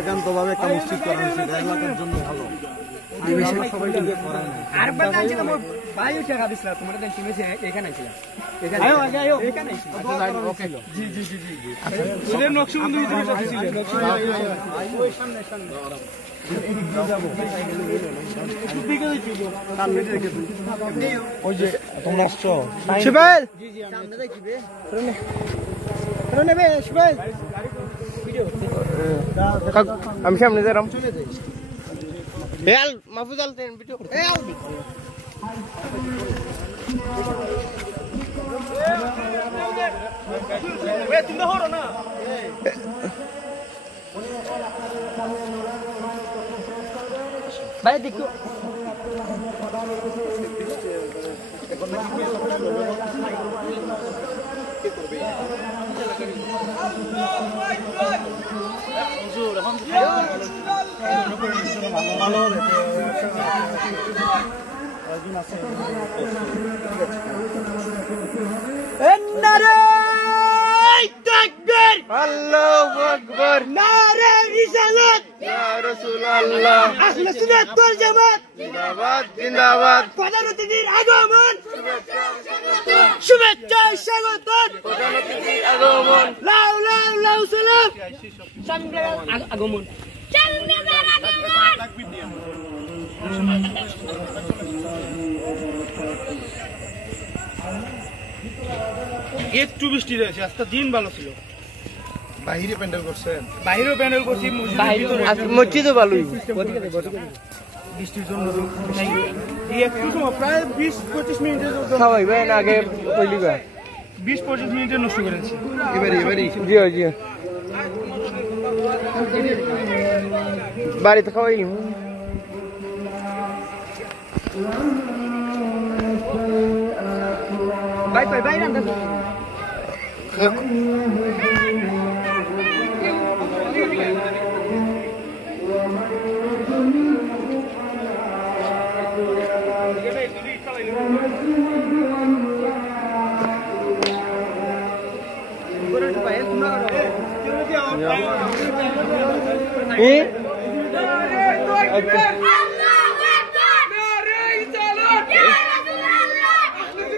একান্তভাবে একটা মসজিদ করা হয়েছে, এটা এলাকার জন্য ভালো। সবাইকে দিয়ে করা নাই। আরেকবার জানছি না, ভাই ওই টাকা দিছিল তোমার দেন তুমি এখানে আইছিল, এখানে এখানে আইছিল। ওকে জি জি জি জি ওদের নকশবন্ধু ভিতরে সব ছিল। ওই সামনে সামনে ওই যে তোমরা আসছো শিবেল, জি জি সামনে দেখিবে নেবে শিবেল, আমি সামনে যারাম চলে যাই। আল মাহফুজ আল ভিডিও করতে আল তুমি হরো না ভাই দেখো ভালো হবে আল্লাহু আকবার, নারে রিসালাত, ইয়া রাসূলুল্লাহ, আহলে সুন্নাত ওয়াল জামাত জিন্দাবাদ জিন্দাবাদ, প্রধান অতিথির আগমন, শুভেচ্ছা স্বাগতম, প্রধান অতিথির আগমন, লাউ লাউ লাউ সালাম, সামনের আগমন, সামনের আগমন। একটু বৃষ্টি রয়েছে, আজকে দিন ভালো ছিল। বাইরে প্যান্ডেল করছেন? বাইরেও প্যান্ডেল করছি, মসজিদও ভালোই, বৃষ্টির জন্য একটু সময় প্রায় 20-25 মিনিটের সবাই ভাই আগে তৈরি করা 20-25 মিনিটে নষ্ট করেছি। এবারে জি জি বাড়িতে খাওয়াই ভাই ভাই ভাই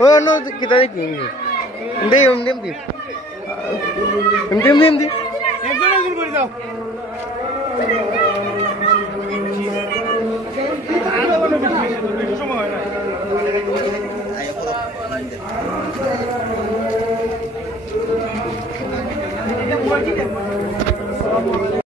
oh no kita lagi ini em একজন একজন করে দাও। সময় হয় না।